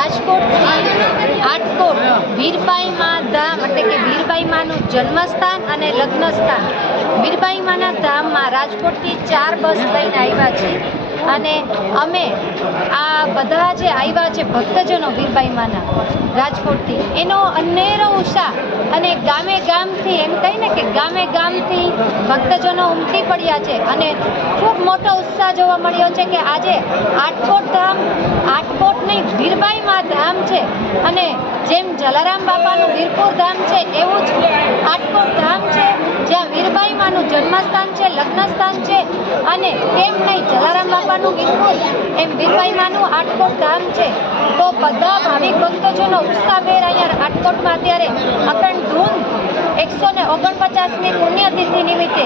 રાજકોટથી રાજકોટ વીરબાઈ માં ધામ એટલે કે વીરબાઈ માનું જન્મસ્થાન અને લગ્ન સ્થાન વીરબાઈ માના ધામમાં રાજકોટથી ચાર બસ લઈને આવ્યા છીએ અને અમે આ બધા જે આવ્યા છે ભક્તજનો વીરબાઈ માના રાજકોટથી, એનો અનેરો ઉત્સાહ અને ગામે ગામથી, એમ કહીને કે ગામે ગામથી ભક્તજનો ઉમટી પડ્યા છે અને ખૂબ મોટો ઉત્સાહ જોવા મળ્યો છે કે આજે આટકોટ ધામ આટકોટ નહીં વીરબાઈ માં ધામ છે. અને જેમ જલારામ બાપાનું વીરપુર ધામ છે, એવું જ આટકોટ ધામ છે, જ્યાં વીરબાઈ માનું જન્મસ્થાન છે, લગ્નસ્થાન છે અને તેમ નહીં, જલારામ બાપાનું વીરપુર એમ વીરબાઈ માનું આટકોટ ધામ છે. તો બધા ભાવિક ભક્તજનો ઉત્સાહભેર અહીંયા આટકોટમાં અત્યારે અખંડ ધૂન એકસો ને ઓગણપચાસની પુણ્યતિથિ નિમિત્તે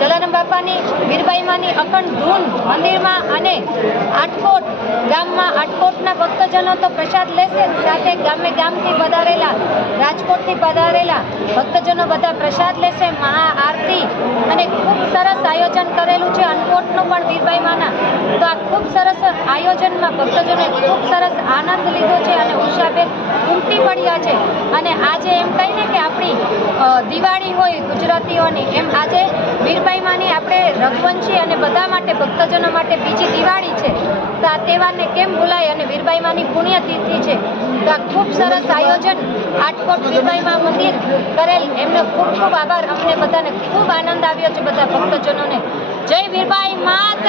જલારામ બાપાની વીરબાઈમાની અખંડ ધૂન મંદિરમાં અને આટકોટ ગામમાં આટકોટના ભક્તજનો તો પ્રસાદ લેશે સાથે ગામે ગામથી પધારેલા, રાજકોટથી પધારેલા ભક્તજનો બધા પ્રસાદ લેશે મહા આરતી અને ખૂબ સરસ આયોજન કરેલું છે અનકોટનું પણ વીરબાઈ માના તો આ ખૂબ સરસ આયોજનમાં ભક્તજનોએ ખૂબ સરસ આનંદ લીધો છે અને ઉત્સાહભેર ઉમટી પડ્યા છે. અને આજે એમ કહીને કે આપણી દિવાળી હોય ગુજરાતીઓની, એમ આજે વીરબાઈ માની આપણે રઘુવંશી અને બધા માટે, ભક્તજનો માટે બીજી દિવાળી છે. તો આ તહેવારને કેમ ભૂલાય અને વીરબાઈ માની પુણ્યતિથિ છે? તો આ ખૂબ સરસ આયોજન આટકોટ વીરભાઈ મા મંદિર કરેલ. એમનો ખૂબ ખૂબ આભાર. અમને બધાને ખૂબ આનંદ આવ્યો છે બધા ભક્તજનોને. જય વીરબાઈ માત